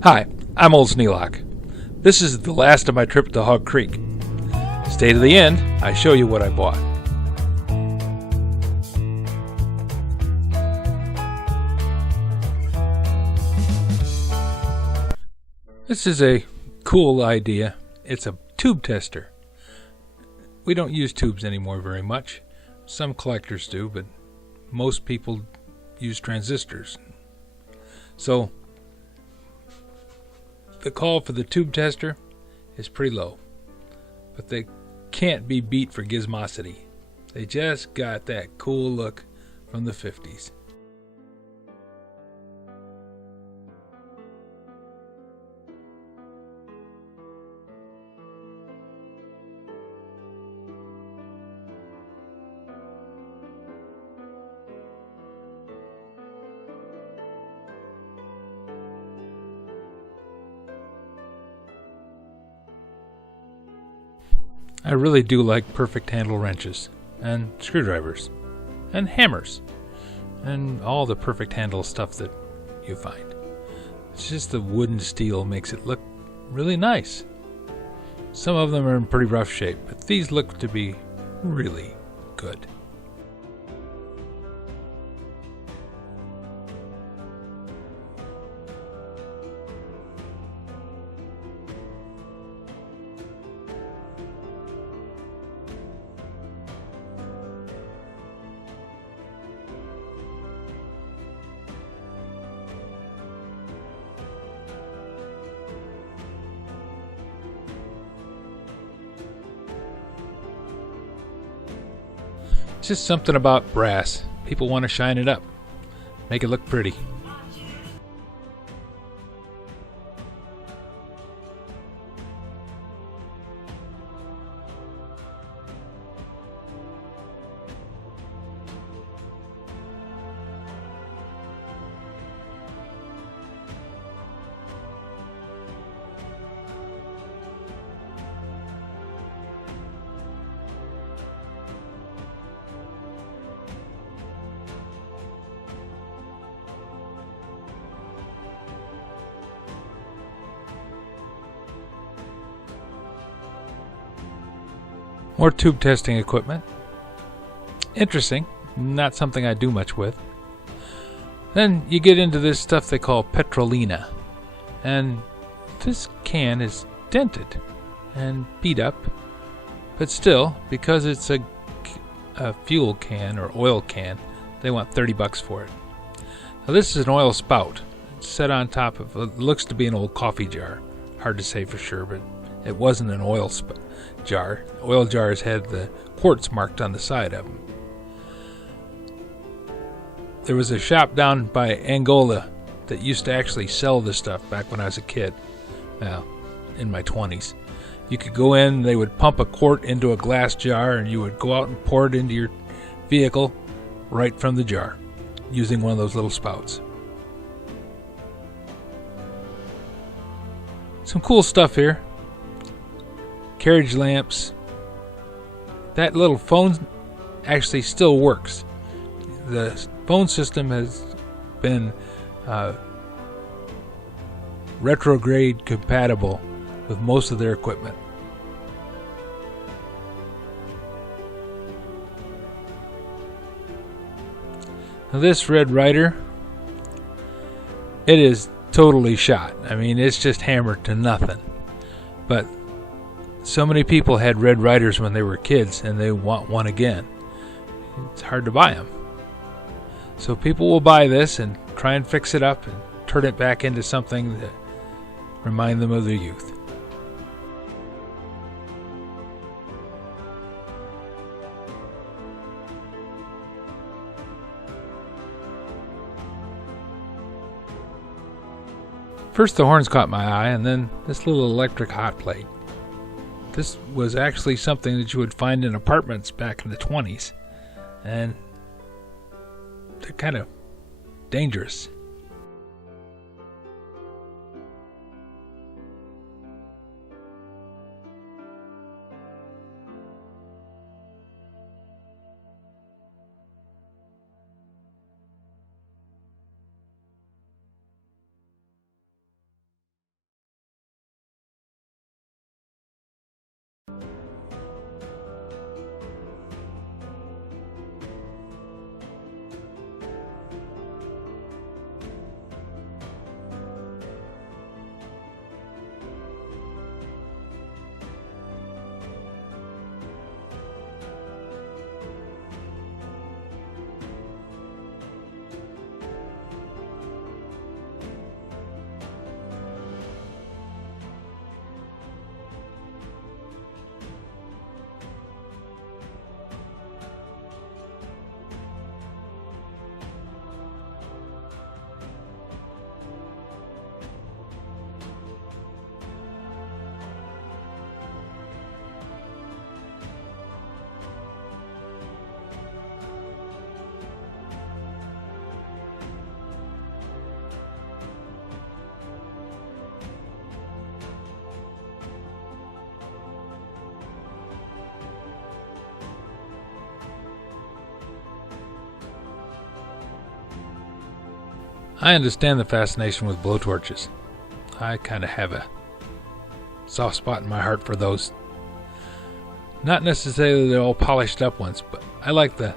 Hi, I'm Old Sneelock. This is the last of my trip to Hogg Creek. Stay to the end, I show you what I bought. This is a cool idea. It's a tube tester. We don't use tubes anymore very much. Some collectors do, but most people use transistors. So the call for the tube tester is pretty low, but they can't be beat for gizmosity. They just got that cool look from the 50s. I really do like perfect handle wrenches, and screwdrivers, and hammers, and all the perfect handle stuff that you find. It's just the wood and steel makes it look really nice. Some of them are in pretty rough shape, but these look to be really good. It's just something about brass. People want to shine it up, make it look pretty. More tube testing equipment. Interesting, not something I do much with. Then you get into this stuff they call petrolina. And this can is dented and beat up. But still, because it's a fuel can or oil can, they want $30 for it. Now this is an oil spout. It's set on top of, it looks to be an old coffee jar. Hard to say for sure, but it wasn't an oil jar. Oil jars had the quartz marked on the side of them. There was a shop down by Angola that used to actually sell this stuff back when I was a kid. Well, in my 20s. You could go in, they would pump a quart into a glass jar, and you would go out and pour it into your vehicle right from the jar using one of those little spouts. Some cool stuff here. Carriage lamps. That little phone actually still works. The phone system has been retrograde compatible with most of their equipment. Now this Red Ryder, it is totally shot. I mean, it's just hammered to nothing. But so many people had Red Ryders when they were kids, and they want one again. It's hard to buy them. So people will buy this and try and fix it up and turn it back into something that remind them of their youth. First the horns caught my eye, and then this little electric hot plate. This was actually something that you would find in apartments back in the 20s, and they're kind of dangerous. I understand the fascination with blowtorches. I kind of have a soft spot in my heart for those. Not necessarily the all polished up ones, but I like the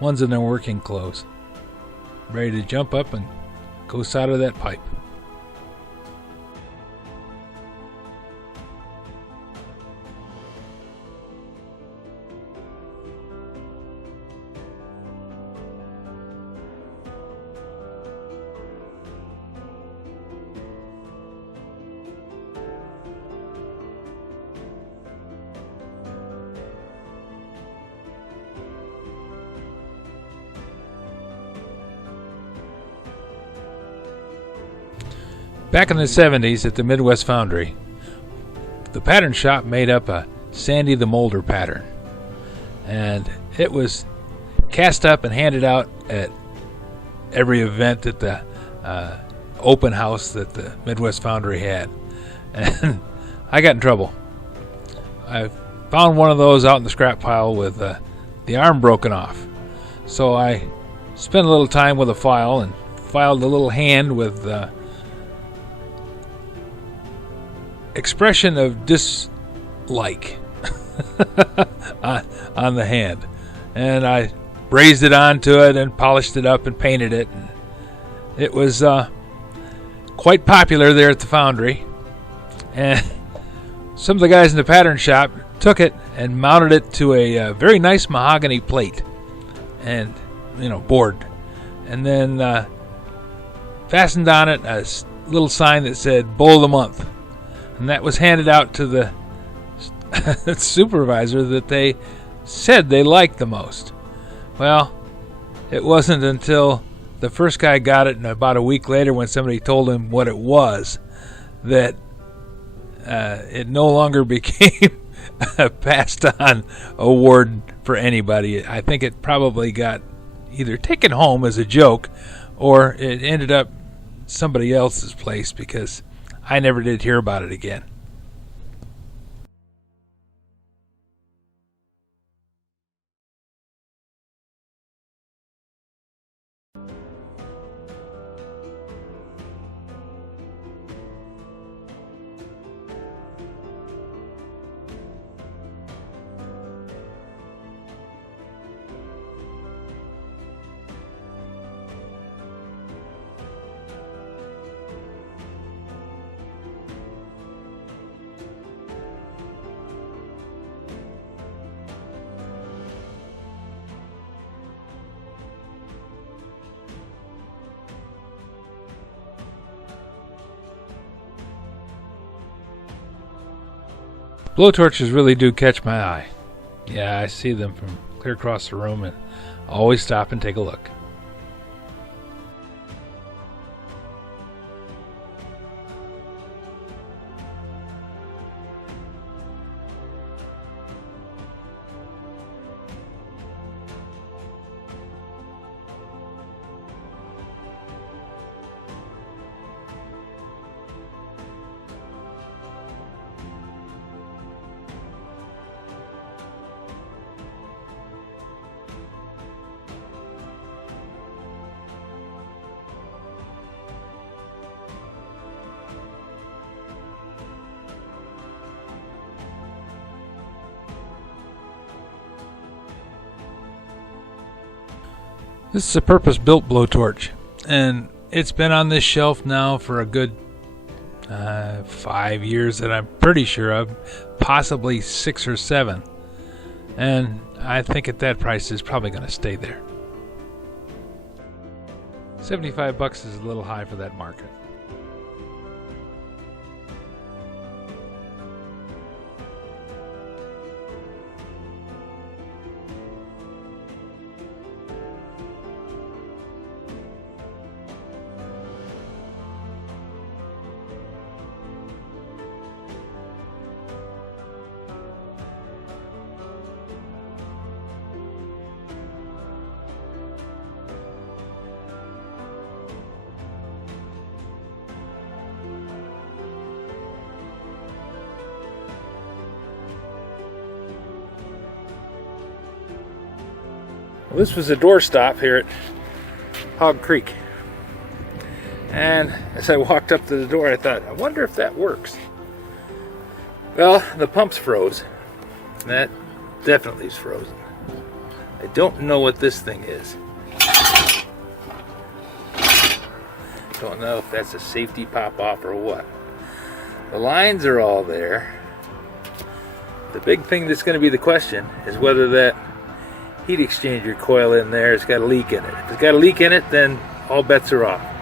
ones in their working clothes. Ready to jump up and go solder that pipe. Back in the 70s at the Midwest Foundry, the pattern shop made up a Sandy the Molder pattern. And it was cast up and handed out at every event at the open house that the Midwest Foundry had. And I got in trouble. I found one of those out in the scrap pile with the arm broken off. So I spent a little time with a file and filed a little hand with expression of dislike on the hand, and I brazed it onto it and polished it up and painted it. And it was quite popular there at the foundry, and some of the guys in the pattern shop took it and mounted it to a very nice mahogany plate and board, and then fastened on it a little sign that said "Bull of the Month." And that was handed out to the supervisor that they said they liked the most. Well, it wasn't until the first guy got it, and about a week later when somebody told him what it was, that it no longer became a passed-on award for anybody. I think it probably got either taken home as a joke, or it ended up somebody else's place, because I never did hear about it again. Blowtorches really do catch my eye. Yeah, I see them from clear across the room and always stop and take a look. This is a purpose-built blowtorch, and it's been on this shelf now for a good 5 years that I'm pretty sure of, possibly 6 or 7. And I think at that price it's probably going to stay there. $75 is a little high for that market. Well, this was a doorstop here at Hogg Creek. And as I walked up to the door, I thought, I wonder if that works. Well, the pump's froze. That definitely is frozen. I don't know what this thing is. Don't know if that's a safety pop-off or what. The lines are all there. The big thing that's going to be the question is whether that heat exchanger coil in there has got a leak in it. If it's got a leak in it, then all bets are off.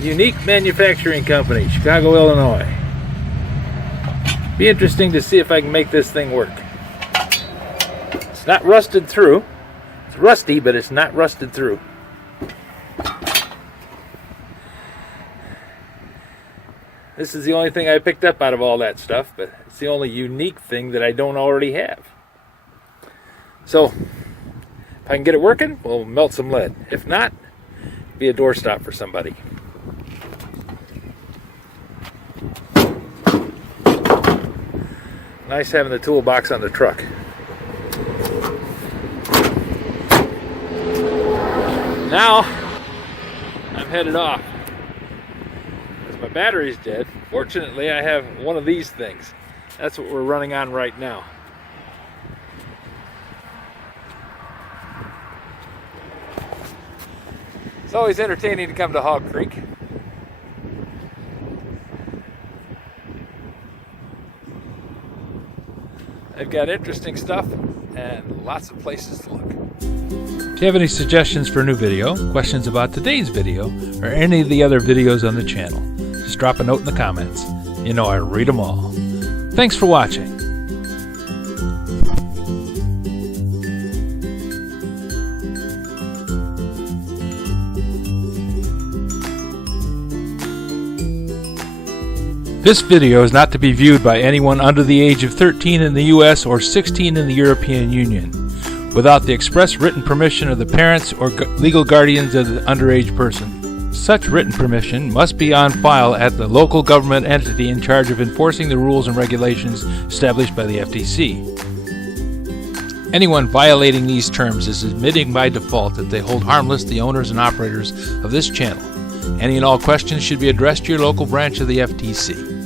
Unique Manufacturing Company, Chicago, Illinois. Be interesting to see if I can make this thing work. It's not rusted through. It's rusty, but it's not rusted through. This is the only thing I picked up out of all that stuff, but it's the only unique thing that I don't already have. So, if I can get it working, we'll melt some lead. If not, be a doorstop for somebody. Nice having the toolbox on the truck. Now, I'm headed off. Because my battery's dead. Fortunately, I have one of these things. That's what we're running on right now. It's always entertaining to come to Hogg Creek. They've got interesting stuff and lots of places to look. If you have any suggestions for a new video, questions about today's video, or any of the other videos on the channel, just drop a note in the comments. You know I read them all. Thanks for watching. This video is not to be viewed by anyone under the age of 13 in the US or 16 in the European Union, without the express written permission of the parents or legal guardians of the underage person. Such written permission must be on file at the local government entity in charge of enforcing the rules and regulations established by the FTC. Anyone violating these terms is admitting by default that they hold harmless the owners and operators of this channel. Any and all questions should be addressed to your local branch of the FTC.